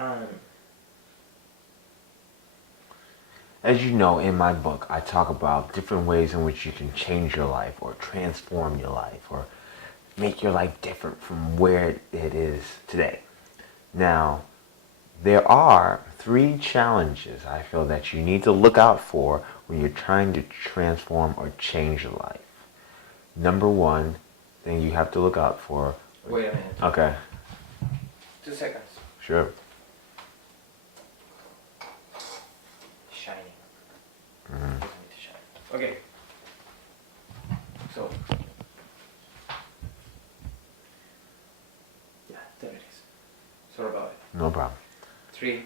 Um, As you know, in my book, I talk about different ways in which you can change your life or transform your life or make your life different from where it is today. Now, there are three challenges I feel that you need to look out for when you're trying to transform or change your life. Number one thing you have to look out for. wait a minute. Okay, 2 seconds. sure. Shining. Mm-hmm. Doesn't need to shine. Okay. So. Yeah, there it is. Sorry about it. No problem. 3.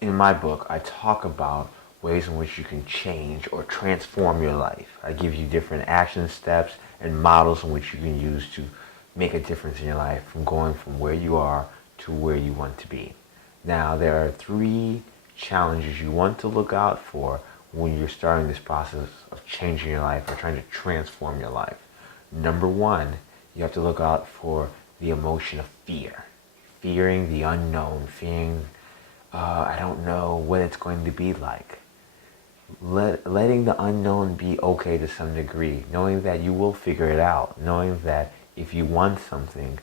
In my book, I talk about ways in which you can change or transform your life. I give you different action steps and models in which you can use to make a difference in your life from going from where you are to where you want to be. Now, there are three challenges you want to look out for when you're starting this process of changing your life or trying to transform your life. Number one, you have to look out for the emotion of fear. Fearing the unknown, fearing I don't know what it's going to be like. Letting the unknown be okay to some degree, knowing that you will figure it out, knowing that if you want something,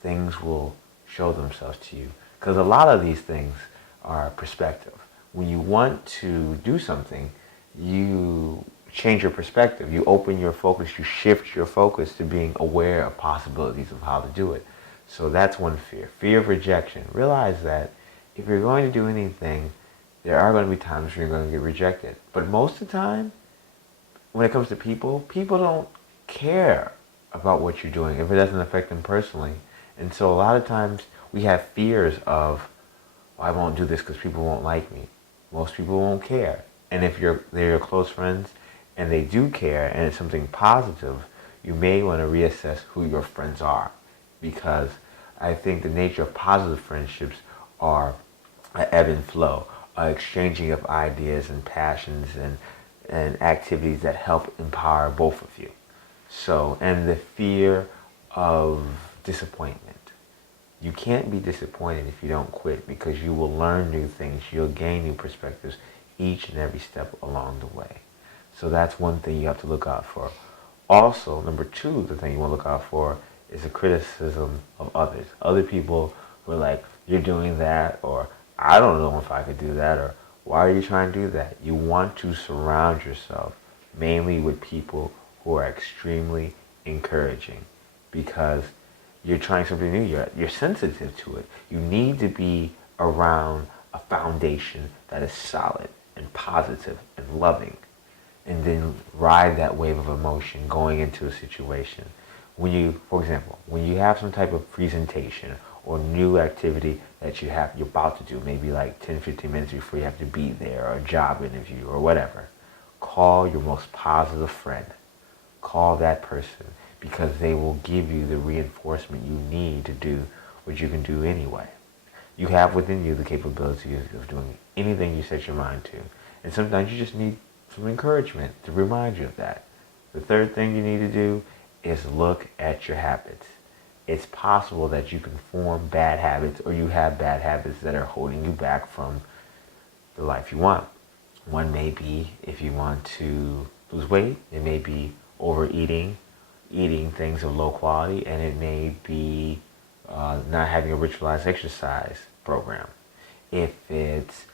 things will show themselves to you. Because a lot of these things are perspective. When you want to do something, you change your perspective. You open your focus, you shift your focus to being aware of possibilities of how to do it. So that's one fear. Fear of rejection. Realize that if you're going to do anything, there are going to be times where you're going to get rejected. But most of the time, when it comes to people, people don't care about what you're doing if it doesn't affect them personally. And so a lot of times we have fears of, well, I won't do this because people won't like me. Most people won't care. And if they're your close friends and they do care and it's something positive, you may want to reassess who your friends are. Because I think the nature of positive friendships are ebb and flow, exchanging of ideas and passions and activities that help empower both of you. So, and the fear of disappointment. You can't be disappointed if you don't quit because you will learn new things, you'll gain new perspectives each and every step along the way. So that's one thing you have to look out for. Also, number two, the thing you want to look out for is the criticism of others. Other people who are like, you're doing that, or I don't know if I could do that, or why are you trying to do that? You want to surround yourself mainly with people who are extremely encouraging because you're trying something new. You're sensitive to it. You need to be around a foundation that is solid and positive and loving, and then ride that wave of emotion going into a situation. When you, for example, when you have some type of presentation or new activity that you're about to do, maybe like 10, 15 minutes before you have to be there, or a job interview or whatever, call your most positive friend. Call that person because they will give you the reinforcement you need to do what you can do anyway. You have within you the capability of doing anything you set your mind to. And sometimes you just need some encouragement to remind you of that. The third thing you need to do is look at your habits. It's possible that you can form bad habits or you have bad habits that are holding you back from the life you want. One may be if you want to lose weight, it may be overeating, eating things of low quality, and it may be not having a ritualized exercise program. If it's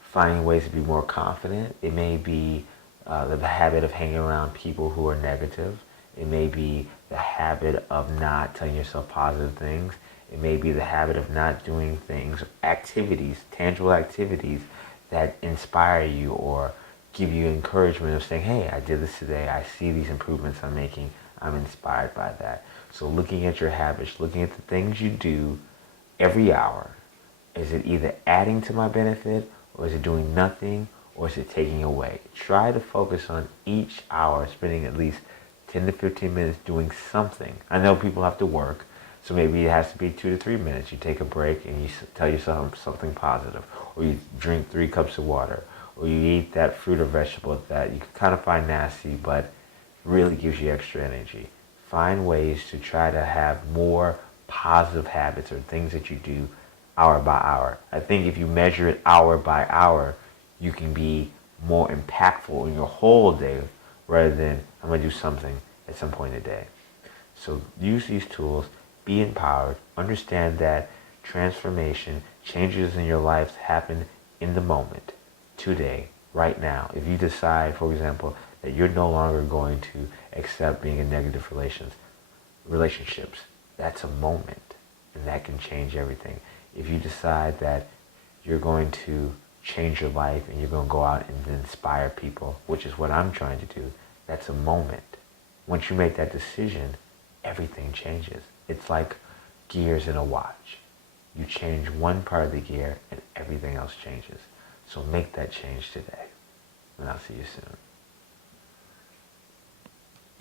finding ways to be more confident, it may be the habit of hanging around people who are negative. It may be the habit of not telling yourself positive things. It may be the habit of not doing things, activities, tangible activities that inspire you or give you encouragement of saying, hey, I did this today. I see these improvements I'm making. I'm inspired by that. So looking at your habits, looking at the things you do every hour, is it either adding to my benefit or is it doing nothing or is it taking away? Try to focus on each hour, spending at least 10 to 15 minutes doing something. I know people have to work, so maybe it has to be 2 to 3 minutes. You take a break and you tell yourself something positive, or you drink 3 cups of water, or you eat that fruit or vegetable that you can kind of find nasty, but really gives you extra energy. Find ways to try to have more positive habits or things that you do hour by hour. I think if you measure it hour by hour, you can be more impactful in your whole day rather than I'm going to do something at some point in the day. So use these tools, be empowered, understand that transformation, changes in your life happen in the moment, today, right now. If you decide, for example, that you're no longer going to accept being in negative relationships, that's a moment, and that can change everything. If you decide that you're going to change your life and you're going to go out and inspire people, which is what I'm trying to do, that's a moment. Once you make that decision, everything changes. It's like gears in a watch. You change one part of the gear and everything else changes. So make that change today. And I'll see you soon.